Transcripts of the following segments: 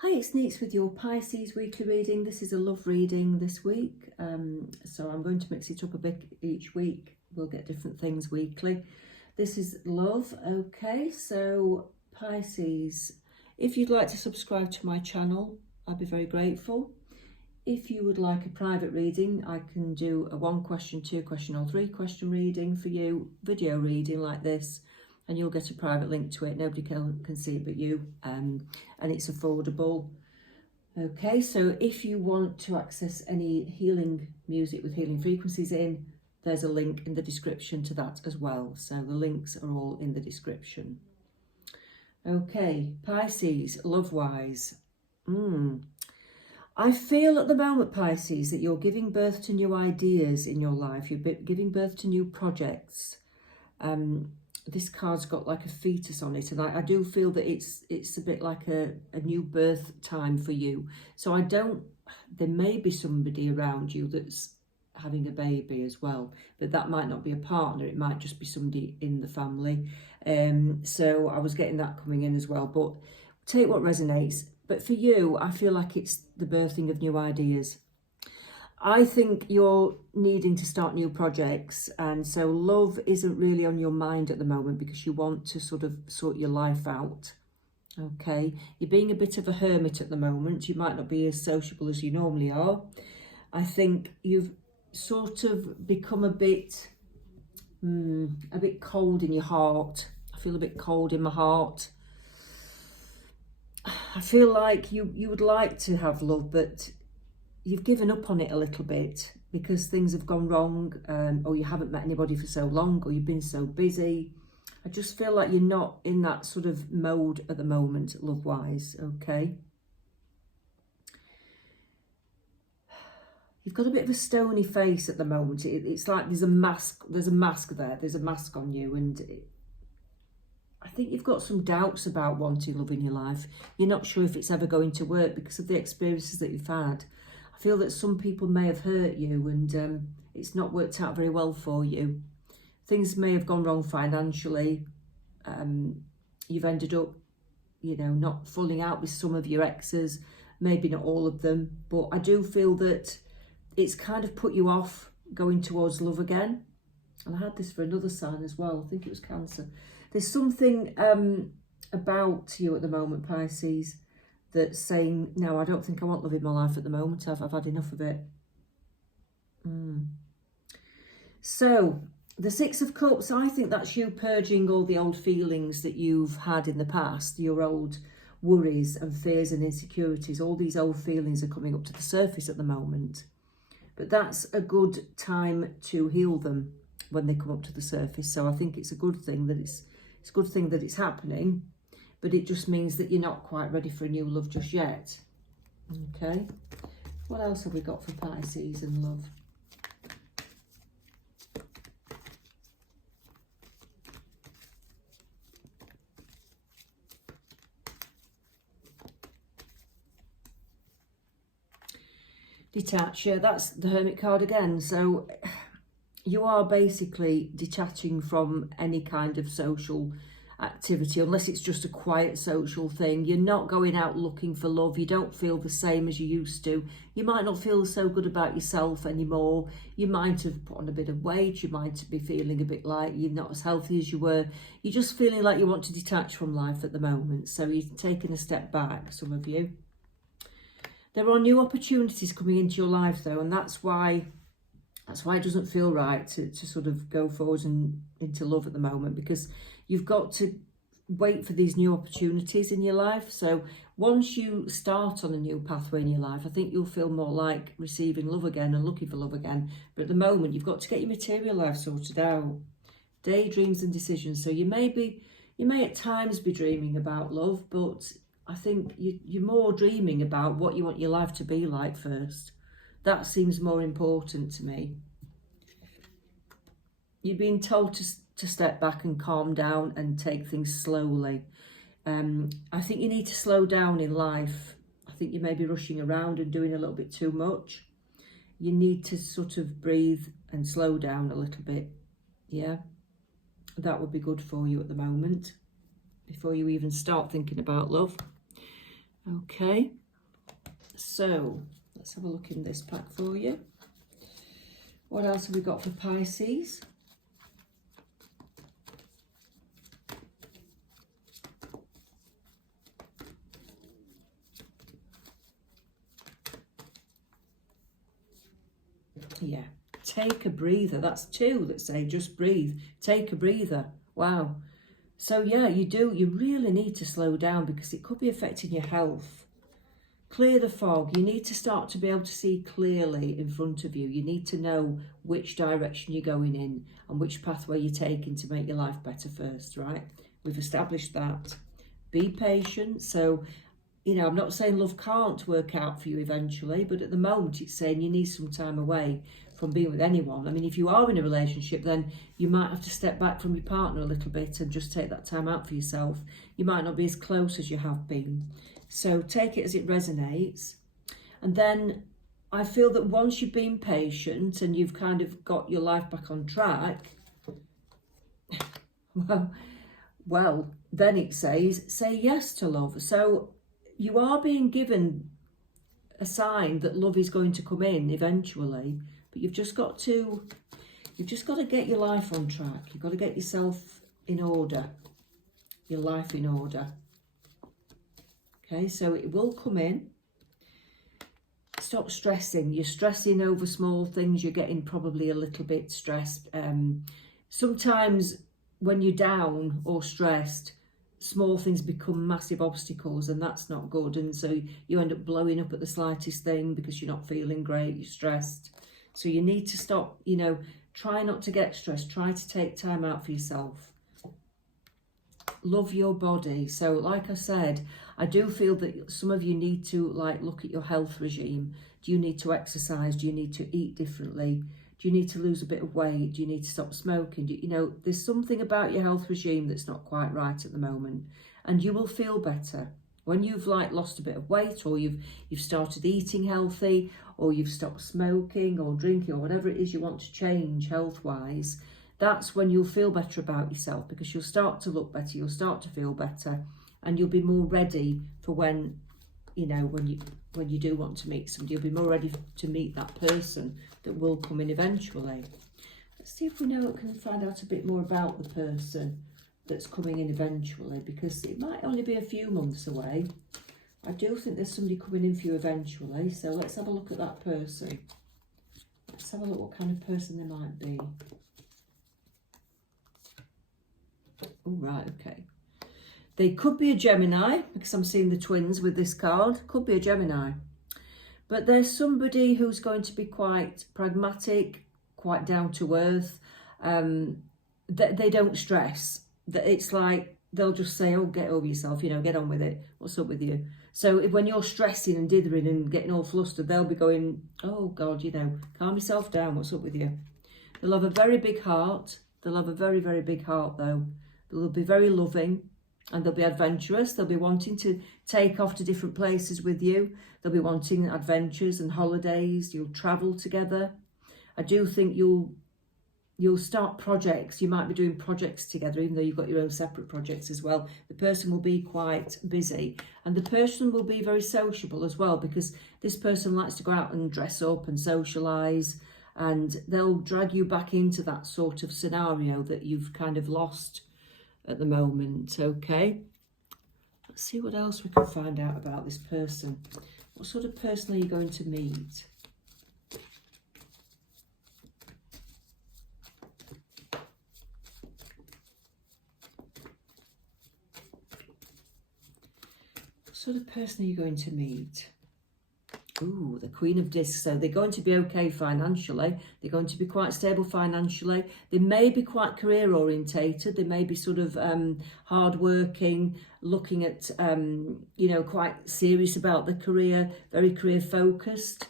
Hi, it's Neets with your Pisces weekly reading. This is a love reading this week, so I'm going to mix it up a bit each week. We'll get different things weekly. This is love. Okay, so Pisces, if you'd like to subscribe to my channel, I'd be very grateful. If you would like a private reading, I can do a 1 question, 2 question or 3 question reading for you, video reading like this, and you'll get a private link to it. Nobody can see it but you, and it's affordable. Okay, so if you want to access any healing music with healing frequencies in, there's a link in the description to that as well. So the links are all in the description. Okay, Pisces, love-wise. I feel at the moment, Pisces, that you're giving birth to new ideas in your life. You're giving birth to new projects. This card's got like a fetus on it, and I do feel that it's a bit like a new birth time for you. So there may be somebody around you that's having a baby as well, but that might not be a partner. It might just be somebody in the family. So I was getting that coming in as well, but take what resonates. But for you, I feel like it's the birthing of new ideas. I think you're needing to start new projects, and so love isn't really on your mind at the moment because you want to sort of sort your life out. Okay, you're being a bit of a hermit at the moment. You might not be as sociable as you normally are. I think you've sort of become a bit cold in your heart. I feel a bit cold in my heart. I feel like you would like to have love, but you've given up on it a little bit because things have gone wrong, or you haven't met anybody for so long, or you've been so busy. I just feel like you're not in that sort of mode at the moment, love-wise, okay? You've got a bit of a stony face at the moment. It's like there's a mask there. There's a mask on you, and I think you've got some doubts about wanting love in your life. You're not sure if it's ever going to work because of the experiences that you've had. I feel that some people may have hurt you, and it's not worked out very well for you. Things may have gone wrong financially. You've ended up, not falling out with some of your exes, maybe not all of them, but I do feel that it's kind of put you off going towards love again. And I had this for another sign as well. I think it was Cancer. There's something about you at the moment, Pisces, that's saying, no, I don't think I want love in my life at the moment. I've had enough of it. So the 6 of Cups, I think that's you purging all the old feelings that you've had in the past, your old worries and fears and insecurities. All these old feelings are coming up to the surface at the moment. But that's a good time to heal them when they come up to the surface. So I think it's a good thing that it's a good thing that it's happening. But it just means that you're not quite ready for a new love just yet. Okay. What else have we got for Pisces and love? Detach. Yeah, that's the Hermit card again. So you are basically detaching from any kind of social activity, unless it's just a quiet social thing. You're not going out looking for love. You don't feel the same as you used to. You might not feel so good about yourself anymore. You might have put on a bit of weight. You might be feeling a bit like you're not as healthy as you were. You're just feeling like you want to detach from life at the moment. So you've taken a step back, some of you. There are new opportunities coming into your life though, and that's why it doesn't feel right to sort of go forward and into love at the moment, because you've got to wait for these new opportunities in your life. So once you start on a new pathway in your life, I think you'll feel more like receiving love again and looking for love again. But at the moment, you've got to get your material life sorted out. Daydreams and decisions. So you may at times be dreaming about love, but I think you're more dreaming about what you want your life to be like first. That seems more important to me. You're being told to step back and calm down and take things slowly. I think you need to slow down in life. I think you may be rushing around and doing a little bit too much. You need to sort of breathe and slow down a little bit. Yeah, that would be good for you at the moment, before you even start thinking about love. Okay, so let's have a look in this pack for you. What else have we got for Pisces? Yeah, take a breather. That's two that say just breathe. Take a breather. Wow. So yeah, you really need to slow down because it could be affecting your health. Clear the fog. You need to start to be able to see clearly in front of you. You need to know which direction you're going in and which pathway you're taking to make your life better first, right? We've established that. Be patient. So, you know, I'm not saying love can't work out for you eventually, but at the moment it's saying you need some time away from being with anyone. I mean, if you are in a relationship, then you might have to step back from your partner a little bit and just take that time out for yourself. You might not be as close as you have been. So take it as it resonates. And then I feel that once you've been patient and you've kind of got your life back on track, well, then it says, say yes to love. So you are being given a sign that love is going to come in eventually, but you've just got to get your life on track. You've got to get yourself in order, your life in order. Okay, so it will come in. Stop stressing. You're stressing over small things. You're getting probably a little bit stressed. Sometimes when you're down or stressed, small things become massive obstacles, and that's not good. And so you end up blowing up at the slightest thing because you're not feeling great, you're stressed. So you need to stop, you know, try not to get stressed. Try to take time out for yourself. Love your body. So like I said, I do feel that some of you need to like look at your health regime. Do you need to exercise? Do you need to eat differently? Do you need to lose a bit of weight? Do you need to stop smoking? You know, there's something about your health regime that's not quite right at the moment, and you will feel better when you've like lost a bit of weight, or you've started eating healthy, or you've stopped smoking or drinking, or whatever it is you want to change health-wise. That's when you'll feel better about yourself, because you'll start to look better, you'll start to feel better, and you'll be more ready for when, you know, when you do want to meet somebody. You'll be more ready to meet that person that will come in eventually. Let's see if we can find out a bit more about the person that's coming in eventually, because it might only be a few months away. I do think there's somebody coming in for you eventually, so let's have a look at that person. Let's have a look what kind of person they might be. Oh, right, okay. They could be a Gemini, because I'm seeing the twins with this card. Could be a Gemini. But there's somebody who's going to be quite pragmatic, quite down to earth. They don't stress. It's like they'll just say, oh, get over yourself, you know, get on with it. What's up with you? So when you're stressing and dithering and getting all flustered, they'll be going, oh, God, you know, calm yourself down. What's up with you? They'll have a very big heart. They'll have a very, very big heart, though. They'll be very loving. And they'll be adventurous. They'll be wanting to take off to different places with you. They'll be wanting adventures and holidays. You'll travel together. I do think you'll start projects. You might be doing projects together, even though you've got your own separate projects as well. The person will be quite busy. And the person will be very sociable as well, because this person likes to go out and dress up and socialise. And they'll drag you back into that sort of scenario that you've kind of lost at the moment. Okay, let's see what else we can find out about this person. What sort of person are you going to meet? What sort of person are you going to meet? Ooh, the Queen of Discs. So they're going to be okay financially. They're going to be quite stable financially. They may be quite career orientated. They may be sort of hard working, looking at, you know, quite serious about their career, very career focused.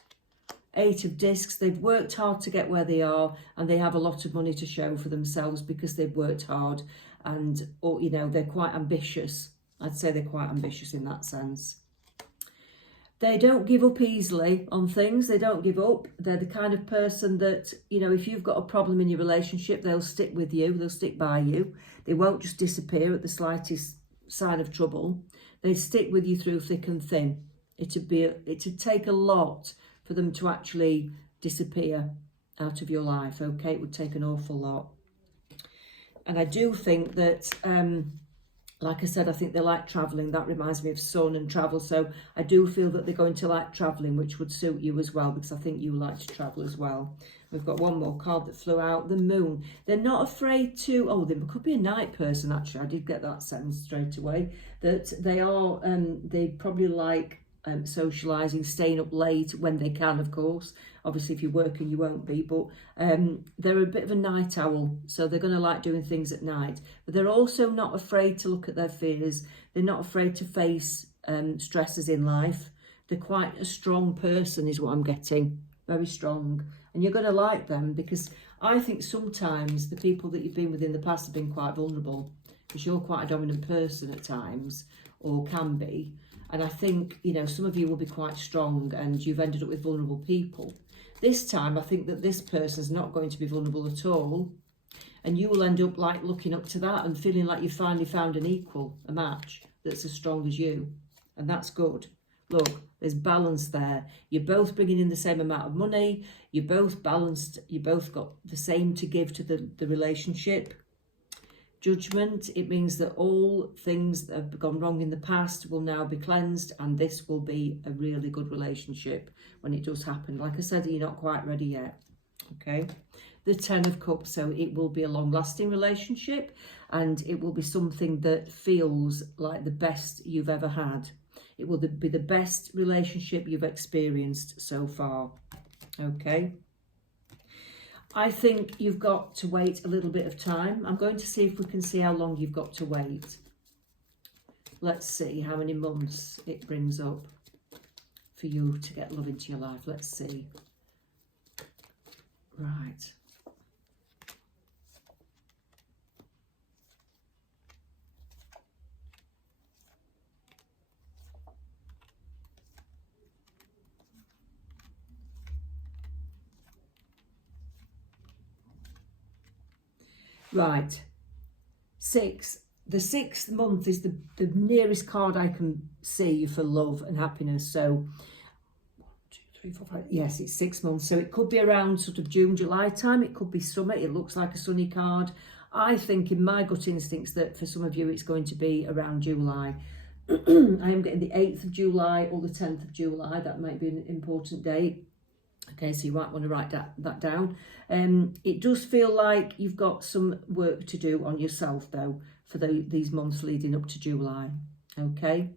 8 of Discs. They've worked hard to get where they are, and they have a lot of money to show for themselves because they've worked hard, and, or, you know, they're quite ambitious. I'd say they're quite ambitious in that sense. They don't give up easily on things. They don't give up. They're the kind of person that, you know, if you've got a problem in your relationship, they'll stick with you. They'll stick by you. They won't just disappear at the slightest sign of trouble. They'd stick with you through thick and thin. It'd take a lot for them to actually disappear out of your life, okay? It would take an awful lot. And I do think that, like I said, I think they like travelling. That reminds me of sun and travel. So I do feel that they're going to like travelling, which would suit you as well, because I think you like to travel as well. We've got one more card that flew out, the moon. They're not afraid to, oh, there could be a night person, actually. I did get that sense straight away, that they probably like socialising, staying up late when they can, of course. Obviously, if you're working, you won't be, but they're a bit of a night owl, so they're going to like doing things at night. But they're also not afraid to look at their fears. They're not afraid to face stresses in life. They're quite a strong person, is what I'm getting. Very strong. And you're going to like them, because I think sometimes the people that you've been with in the past have been quite vulnerable, because you're quite a dominant person at times, or can be. And I think, you know, some of you will be quite strong and you've ended up with vulnerable people. This time, I think that this person's not going to be vulnerable at all. And you will end up like looking up to that and feeling like you finally found an equal, a match that's as strong as you. And that's good. Look, there's balance there. You're both bringing in the same amount of money. You're both balanced. You both got the same to give to the relationship. Judgment, it means that all things that have gone wrong in the past will now be cleansed, and this will be a really good relationship when it does happen. Like I said, you're not quite ready yet, okay? The 10 of Cups, so it will be a long-lasting relationship, and it will be something that feels like the best you've ever had. It will be the best relationship you've experienced so far, okay? I think you've got to wait a little bit of time. I'm going to see if we can see how long you've got to wait. Let's see how many months it brings up for you to get love into your life. Let's see. Right. Right, 6. The 6th month is the nearest card I can see for love and happiness. So 1, 2, 3, 4, 5. Yes, it's 6 months. So it could be around sort of June, July time. It could be summer. It looks like a sunny card. I think in my gut instincts that for some of you it's going to be around July. I am getting the 8th of July or the 10th of July. That might be an important date. Okay, so you might want to write that down. It does feel like you've got some work to do on yourself, though, for these months leading up to July. Okay?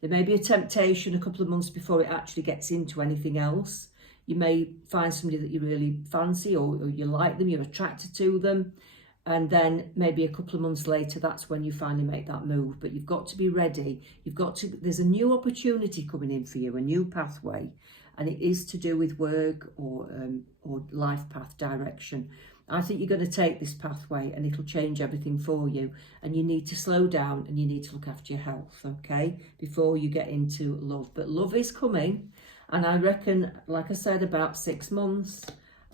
There may be a temptation a couple of months before it actually gets into anything else. You may find somebody that you really fancy, or you like them, you're attracted to them. And then maybe a couple of months later, that's when you finally make that move. But you've got to be ready. There's a new opportunity coming in for you, a new pathway. And it is to do with work or life path direction. I think you're going to take this pathway and it'll change everything for you. And you need to slow down and you need to look after your health, okay, before you get into love. But love is coming. And I reckon, like I said, about 6 months.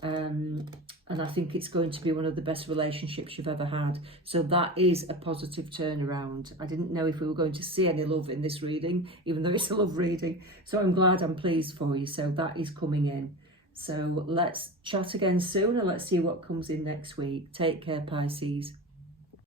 And I think it's going to be one of the best relationships you've ever had. So that is a positive turnaround. I didn't know if we were going to see any love in this reading, even though it's a love reading. So I'm glad, I'm pleased for you. So that is coming in. So let's chat again soon and let's see what comes in next week. Take care, Pisces.